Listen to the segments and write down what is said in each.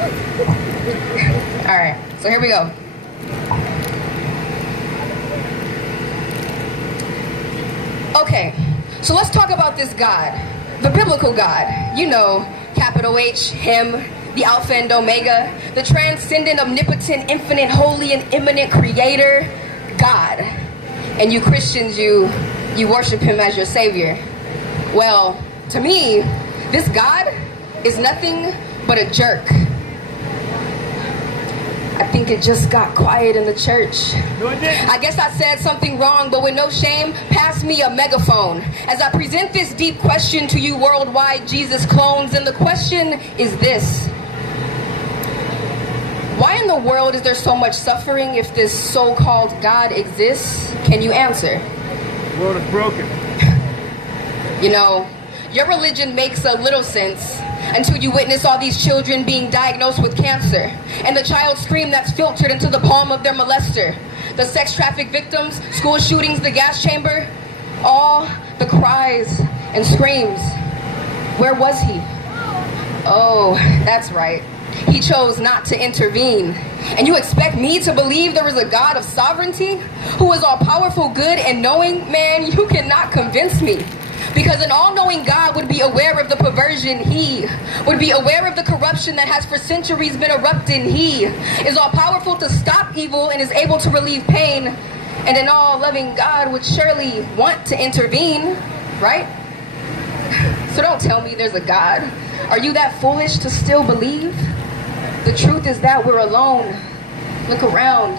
All right, so here we go. Okay, so let's talk about this God, the biblical God. You know, capital H, Him, the Alpha and Omega, the transcendent, omnipotent, infinite, holy, and immanent creator, God. And you Christians, you worship Him as your Savior. Well, to me, this God is nothing but a jerk. I think it just got quiet in the church. I guess I said something wrong, but with no shame, pass me a megaphone as I present this deep question to you worldwide Jesus clones. And the question is this: why in the world is there so much suffering if this so-called God exists? Can you answer? The world is broken. You know, your religion makes a little sense until you witness all these children being diagnosed with cancer, and the child scream that's filtered into the palm of their molester, the sex traffic victims, school shootings, the gas chamber, all the cries and screams. Where was He? Oh, that's right. He chose not to intervene. And you expect me to believe there is a God of sovereignty who is all powerful, good, and knowing? Man, you cannot convince me. Because an all-knowing God would be aware of the perversion. He would be aware of the corruption that has for centuries been erupting. He is all-powerful to stop evil and is able to relieve pain. And an all-loving God would surely want to intervene, right? So don't tell me there's a God. Are you that foolish to still believe? The truth is that we're alone. Look around.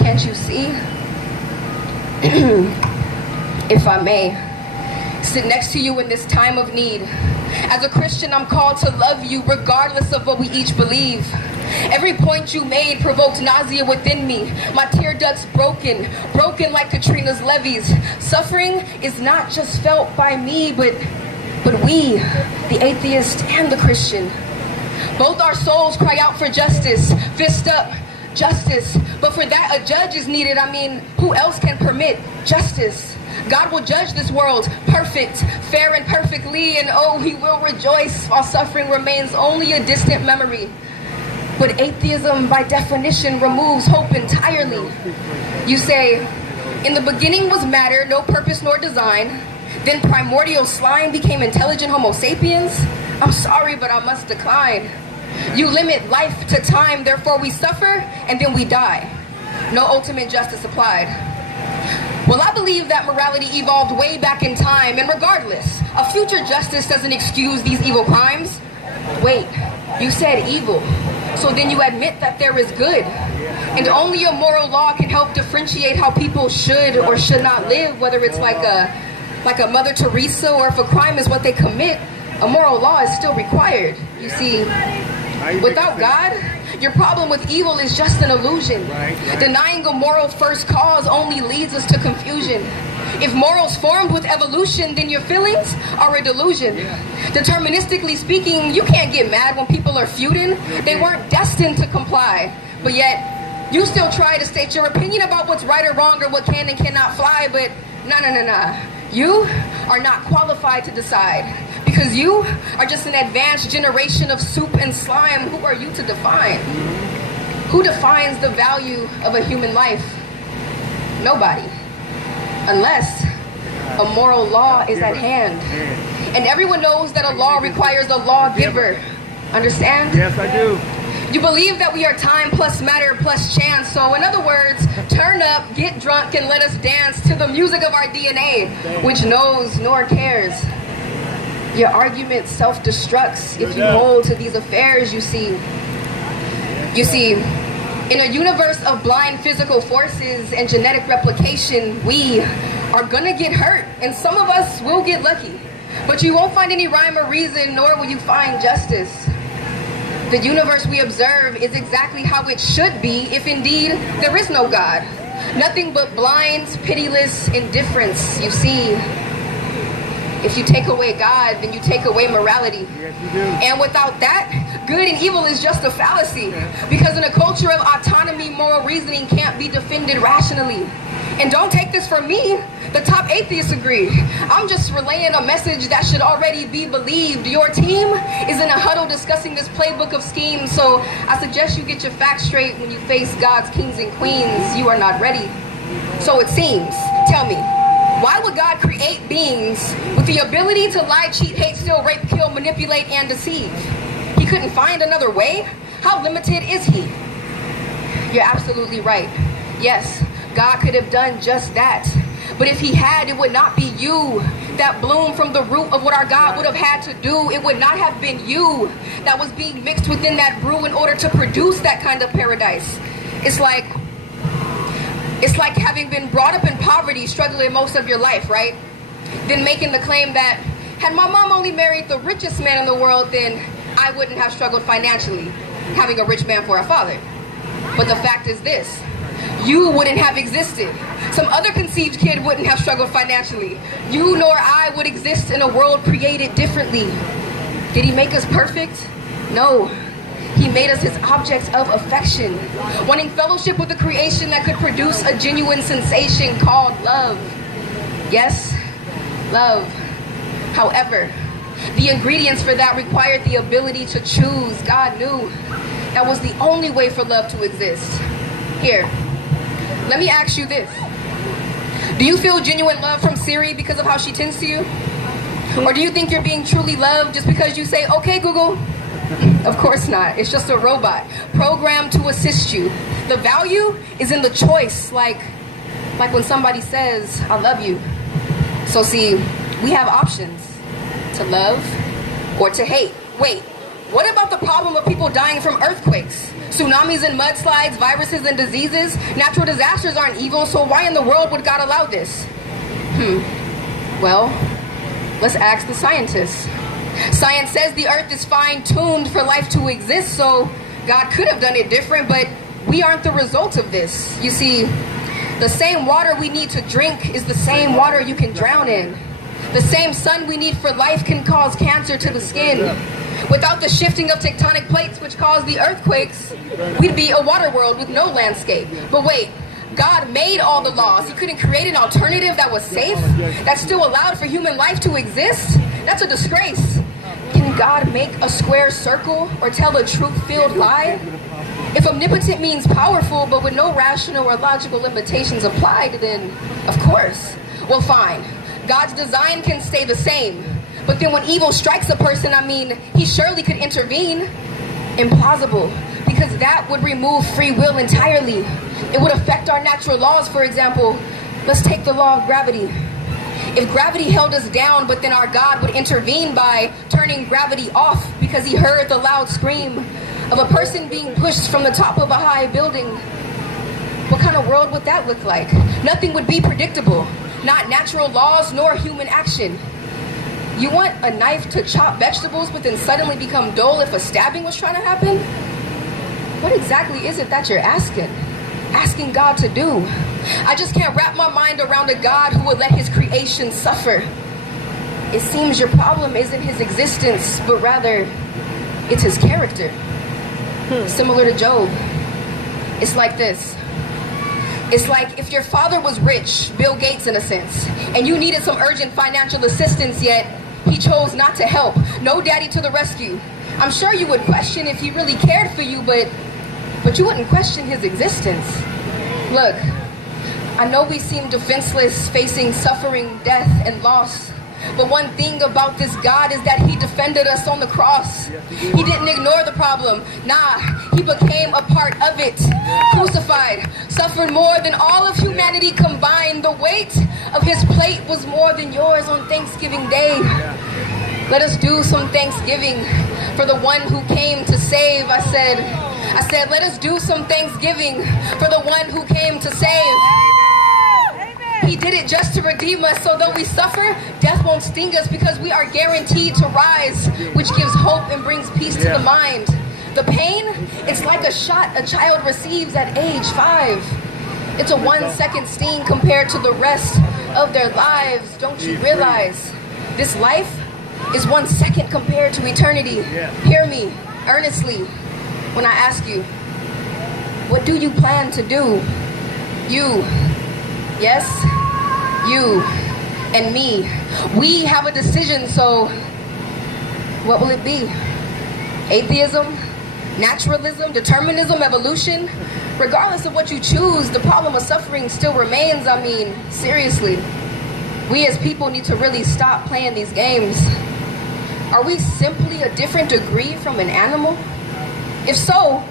Can't you see? If I may sit next to you in this time of need. As a Christian, I'm called to love you regardless of what we each believe. Every point you made provoked nausea within me. My tear ducts broken like Katrina's levees. Suffering is not just felt by me, but we, the atheist and the Christian. Both our souls cry out for justice. Fist up, justice. But for that, a judge is needed. I mean, who else can permit justice? God will judge this world perfect, fair and perfectly, and oh, He will rejoice while suffering remains only a distant memory. But atheism, by definition, removes hope entirely. You say, in the beginning was matter, no purpose nor design. Then primordial slime became intelligent Homo sapiens. I'm sorry, but I must decline. You limit life to time, therefore we suffer, and then we die. No ultimate justice applied. Well, I believe that morality evolved way back in time, and regardless, a future justice doesn't excuse these evil crimes. Wait, you said evil, so then you admit that there is good. And only a moral law can help differentiate how people should or should not live, whether it's like a Mother Teresa, or if a crime is what they commit, a moral law is still required. You see, without God, your problem with evil is just an illusion. Right. Denying a moral first cause only leads us to confusion. If morals formed with evolution, then your feelings are a delusion. Deterministically speaking, you can't get mad when people are feuding. They weren't destined to comply. But yet, you still try to state your opinion about what's right or wrong or what can and cannot fly. But nah. You are not qualified to decide. Because you are just an advanced generation of soup and slime. Who are you to define? Who defines the value of a human life? Nobody. Unless a moral law is at hand. And everyone knows that a law requires a lawgiver. Understand? Yes, I do. You believe that we are time plus matter plus chance. So in other words, turn up, get drunk, and let us dance to the music of our DNA, which knows nor cares. Your argument self-destructs if you hold to these affairs, you see. You see, in a universe of blind physical forces and genetic replication, we are gonna get hurt, and some of us will get lucky. But you won't find any rhyme or reason, nor will you find justice. The universe we observe is exactly how it should be if indeed there is no God. Nothing but blind, pitiless indifference, you see. If you take away God, then you take away morality. Yes, you do. And without that, good and evil is just a fallacy. Because in a culture of autonomy, moral reasoning can't be defended rationally. And don't take this from me. The top atheists agree. I'm just relaying a message that should already be believed. Your team is in a huddle discussing this playbook of schemes, so I suggest you get your facts straight when you face God's kings and queens. You are not ready. So it seems. Tell me, why would God create beings with the ability to lie, cheat, hate, steal, rape, kill, manipulate, and deceive? He couldn't find another way? How limited is he? You're absolutely right. Yes, God could have done just that. But if he had, it would not be you that bloomed from the root of what our God would have had to do. It would not have been you that was being mixed within that brew in order to produce that kind of paradise. It's like having been brought up in poverty, struggling most of your life, right? Then making the claim that, had my mom only married the richest man in the world, then I wouldn't have struggled financially, having a rich man for a father. But the fact is this, you wouldn't have existed. Some other conceived kid wouldn't have struggled financially. You nor I would exist in a world created differently. Did he make us perfect? No. He made us his objects of affection, wanting fellowship with the creation that could produce a genuine sensation called love. Yes, love. However, the ingredients for that required the ability to choose. God knew that was the only way for love to exist. Here, let me ask you this. Do you feel genuine love from Siri because of how she tends to you? Or do you think you're being truly loved just because you say, okay, Google? Of course not. It's just a robot programmed to assist you. The value is in the choice, like when somebody says, I love you. So see, we have options: to love or to hate. Wait, what about the problem of people dying from earthquakes, tsunamis and mudslides, viruses and diseases? Natural disasters aren't evil, so why in the world would God allow this? Well, let's ask the scientists. Science says the earth is fine-tuned for life to exist, so God could have done it different, but we aren't the result of this. You see, the same water we need to drink is the same water you can drown in. The same sun we need for life can cause cancer to the skin. Without the shifting of tectonic plates which cause the earthquakes, we'd be a water world with no landscape. But wait, God made all the laws. He couldn't create an alternative that was safe, that still allowed for human life to exist? That's a disgrace. Can God make a square circle or tell a truth-filled lie? If omnipotent means powerful, but with no rational or logical limitations applied, then of course. Well, fine. God's design can stay the same. But then when evil strikes a person, he surely could intervene. Implausible, because that would remove free will entirely. It would affect our natural laws, for example. Let's take the law of gravity. If gravity held us down, but then our God would intervene by turning gravity off because he heard the loud scream of a person being pushed from the top of a high building, what kind of world would that look like? Nothing would be predictable. Not natural laws nor human action. You want a knife to chop vegetables but then suddenly become dull if a stabbing was trying to happen? What exactly is it that you're asking God to do? I just can't wrap my mind around a God who would let his creation suffer. It seems your problem isn't his existence, but rather it's his character. Similar to Job. It's like this. It's like if your father was rich, Bill Gates in a sense, and you needed some urgent financial assistance, yet he chose not to help. No daddy to the rescue. I'm sure you would question if he really cared for you, but you wouldn't question his existence. Look, I know we seem defenseless, facing suffering, death, and loss. But one thing about this God is that he defended us on the cross. He didn't ignore the problem. Nah, he became a part of it. Crucified, suffered more than all of humanity combined. The weight of his plate was more than yours on Thanksgiving Day. Let us do some thanksgiving for the one who came to save. I said, let us do some thanksgiving for the one who came to save. He did it just to redeem us, so though we suffer, death won't sting us because we are guaranteed to rise, which gives hope and brings peace to the mind. The pain, it's like a shot a child receives at age 5. It's a 1-second sting compared to the rest of their lives. Don't you realize this life is 1 second compared to eternity? Hear me earnestly when I ask you, what do you plan to do? You, Yes, you and me, we have a decision, so what will it be? Atheism? Naturalism? Determinism? Evolution? Regardless of what you choose, the problem of suffering still remains. I mean, seriously. We as people need to really stop playing these games. Are we simply a different degree from an animal? If so,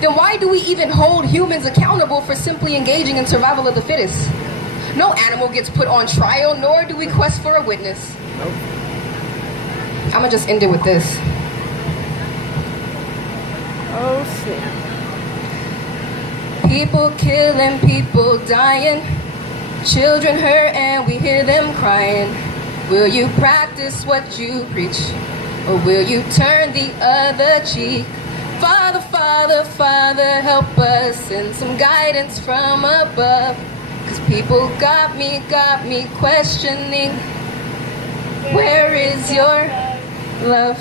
then why do we even hold humans accountable for simply engaging in survival of the fittest? No animal gets put on trial, nor do we quest for a witness. Nope. I'm gonna just end it with this. Oh, snap. People killing, people dying, children hurt and we hear them crying. Will you practice what you preach, or will you turn the other cheek? Father, Father, Father, help us, send some guidance from above. 'Cause people got me questioning, where is your love?